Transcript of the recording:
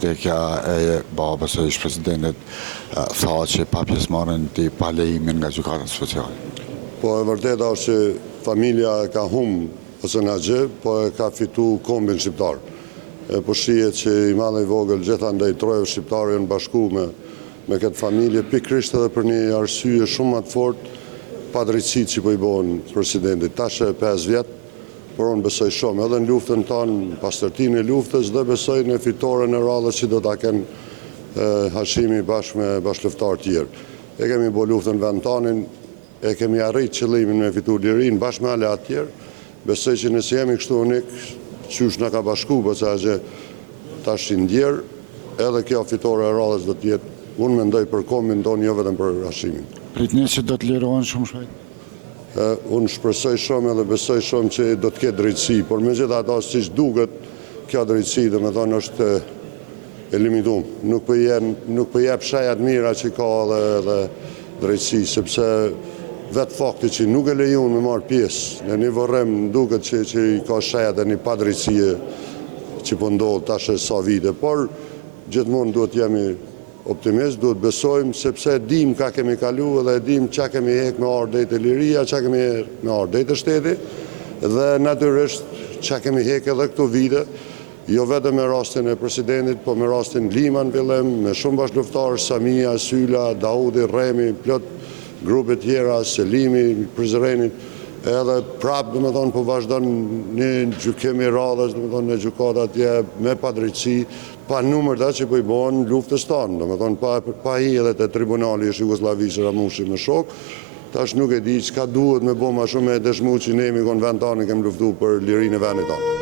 vdekja e babës së ish-presidentit tha që pa pjesëmarrjen të pa lejimin nga gjykata speciale. Po e vërteta është që familja ka humbë ose nga gjë, po e ka fitu kombin shqiptar. Po shihet që i madh i vogël gjithandaj trojave shqiptare janë bashku me këtë familje, pikërisht edhe për një arsye shumë më të fortë, padrejtësitë që po i bëhen presidentit. Tash e 5 vjet, por unë besoj shumë edhe në luftën tonë, pastërtinë e luftës, dhe besoj në fitoren e radhës që do ta kenë Hashimi bashkë me bashkëluftarë tjerë. E kemi bërë luftën vend tonin, e kemi arritë qëllimin me fitu lirinë bashkë me aleat tjerë. Besoj që nëse jemi kështu unik, qysh na ka bashku, përsa që tash i ndjerë, edhe kjo fitore e radhës do t'jetë, unë mendoj për kombin tonë, jo vetëm për Hashimin. Pritni që do të lirohen shumë shpejt? Unë shpresoj shumë edhe besoj shumë që do të ketë drejtësi, por megjithatë siç duket, kjo drejtësi domethënë është e limituar. Nuk po jep shajat mira që ka edhe drejtësi, sepse vetë fakti që nuk e lejon me marr pjesë në një vorrem duket që i ka shajat e një padrejtësie që po ndodh tash sa vite, por gjithmonë duhet jemi optimist, duhet besojmë, sepse dim ka kemi kalu dhe dim qa kemi hek me ardhë drejt e liria, qa kemi hek me ardhë drejt e shteti, dhe natyrisht qa kemi hek edhe këto vite, jo vetëm me rastin e presidentit, po me rastin Lima në fillim, me shumë bashkëluftarë, Samia, Syla, Daudi, Remi, plot grupet tjera, Selimi, Prizrenit, edhe prapë, dhe me thonë, po vazhdon një gjykim i radhës, dhe me thonë, në gjykata atje me padrejtësi, pa numër ta që po i bëhen luftës tonë, dhe me thonë, pa hi edhe të tribunali i Jugosllavisë Ramushi me shok, tash nuk e di çka duhet me bo ma shumë e dëshmu që ne mi konë vend tonë i kem luftu për lirinë e vendit tonë.